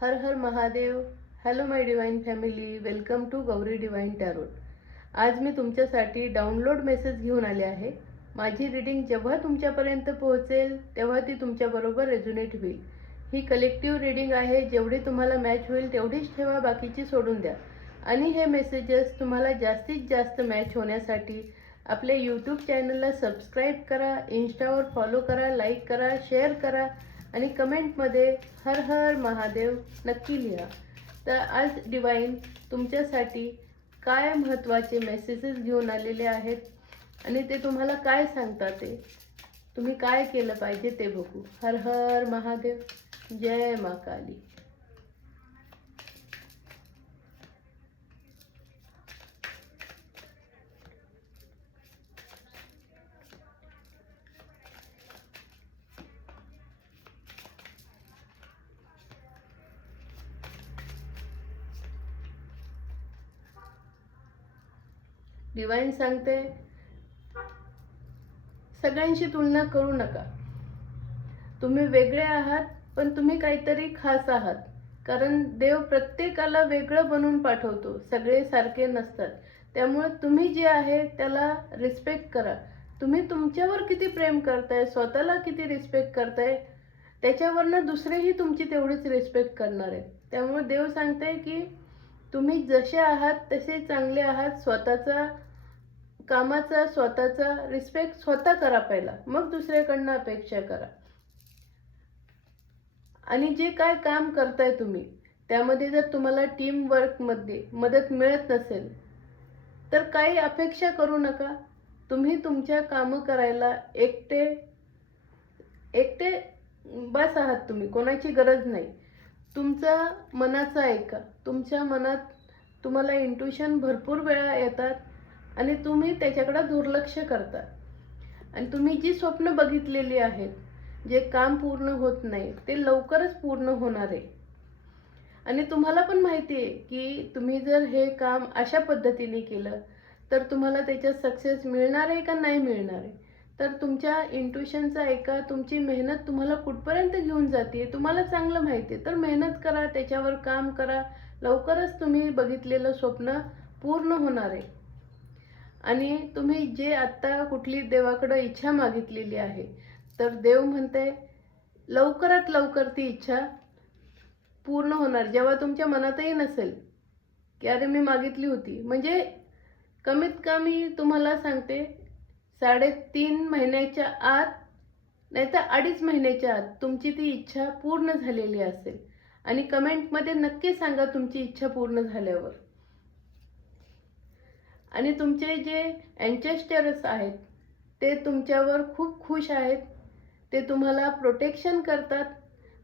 Her Har Mahadev. Hello my divine family, welcome to Gauri divine tarot. आज मी तुमच्यासाठी डाउनलोड मेसेज घेऊन आले आहे. माझी रीडिंग जेव्हा तुमच्यापर्यंत पोहोचेल तेव्हा ती तुमच्याबरोबर रेझोनेट होईल. ही कलेक्टिव्ह रीडिंग आहे. जेवढी तुम्हाला मॅच होईल तेवढीच ठेवा, बाकीची सोडून द्या. आणि हे मेसेजेस तुम्हाला जास्तीत जास्त मॅच होण्यासाठी आपल्या यूट्यूब चॅनलला सबस्क्राईब करा, इंस्टावर फॉलो करा, लाईक करा, शेअर करा आणि कमेंटमध्ये हर हर महादेव नक्की लिहा. तर आज डिवाइन तुमच्यासाठी काय महत्त्वाचे मेसेजेस घेऊन आलेले आहेत आणि ते तुम्हाला काय सांगतात, ते तुम्ही काय केलं पाहिजे ते बघू. हर हर महादेव. जय मा काली. डिवाइन सांगते, सगळ्यांशी तुलना करू नका. तुम्ही वेगळे आहात, पण तुम्ही काहीतरी खास आहात. कारण देव प्रत्येकाला वेगळं बनवून पाठवतो, सगळे सारखे नसतात. त्यामुळे तुम्ही जे आहे त्याला रिस्पेक्ट करा. तुम्ही तुमच्यावर किती प्रेम करताय, स्वतःला किती रिस्पेक्ट करताय, त्याच्यावरनं दुसरेही तुमची तेवढीच रिस्पेक्ट करणार आहे. त्यामुळे देव सांगते की तुम्ही जसे आहात तसे चांगले आहात. स्वतःचा कामाचा, स्वतःचा रिस्पेक्ट स्वतः करा पहिला, मग दुसऱ्याकडनं अपेक्षा करा. आणि जे काय काम करताय तुम्ही त्यामध्ये जर तुम्हाला टीम वर्कमध्ये मदत मिळत नसेल तर काही अपेक्षा करू नका. तुम्ही तुमच्या कामं करायला एकटे बस आहात. तुम्ही कोणाची गरज नाही. तुमचा मनाचा ऐका. तुमच्या मनात तुम्हाला इंट्युशन भरपूर वेळा येतात आणि तुम्ही त्याच्याकडे दुर्लक्ष करता. आणि तुम्ही जी स्वप्न बघितलेली आहेत, जे काम पूर्ण होत नाही ते लवकरच पूर्ण होणार आहे. आणि तुम्हाला पण माहिती आहे की तुम्ही जर हे काम अशा पद्धतीने केलं तर तुम्हाला त्याच्यात सक्सेस मिळणार आहे का नाही मिळणार आहे. तर तुमच्या इंट्युशनचा ऐका. तुमची मेहनत तुम्हाला कुठपर्यंत घेऊन जाते तुम्हाला चांगलं माहिती आहे. तर मेहनत करा, त्याच्यावर काम करा. लवकरच तुम्ही बघितलेलं स्वप्न पूर्ण होणार आहे. आणि तुम्ही जे आत्ता कुठली देवाकडे इच्छा मागितलेली आहे तर देव म्हणते लवकरात लवकर ती इच्छा पूर्ण होणार. जेव्हा तुमच्या मनातही नसेल की अरे मी मागितली होती, म्हणजे कमीत कमी तुम्हाला सांगते 3.5 महिन्याच्या आत नाहीतर 2.5 महिन्याच्या आत तुमची ती इच्छा पूर्ण झालेली असेल. आणि कमेंटमध्ये नक्की सांगा तुमची इच्छा पूर्ण झाल्यावर. आणि तुमचे जे अँसेस्टर्स आहेत ते तुमच्यावर खूप खुश आहेत. ते तुम्हाला प्रोटेक्शन करतात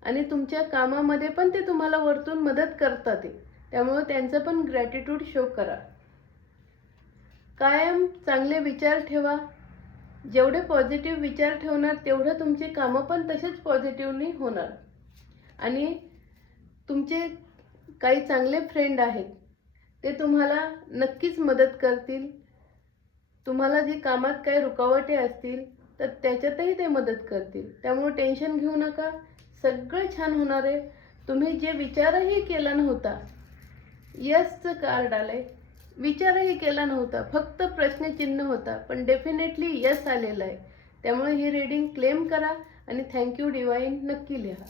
आणि तुमच्या कामामध्ये पण ते तुम्हाला वरतून मदत करतात. त्यामुळे त्यांचं पण ग्रॅटिट्यूड शो करा. कायम चांगले विचार ठेवा. जेवढे पॉझिटिव्ह विचार ठेवणार तेवढं तुमची कामं पण तसेच पॉझिटिव्हली होणार. आणि तुमचे काही चांगले फ्रेंड आहेत ते तुम्हाला नक्कीच मदत करतील. तुम्हाला जी कामात काही रुकावटे असतील तर त्याच्यातही ते मदत करतील. त्यामुळे टेन्शन घेऊ नका, सगळं छान होणार आहे. तुम्ही जे विचारही केला नव्हता, यसचं कार्ड आलंय. विचारही केला नव्हता, फक्त प्रश्नचिन्ह होता, पण डेफिनेटली यस आलेलं आहे. त्यामुळे ही रीडिंग क्लेम करा आणि थँक्यू डिवाइन नक्की लिहा.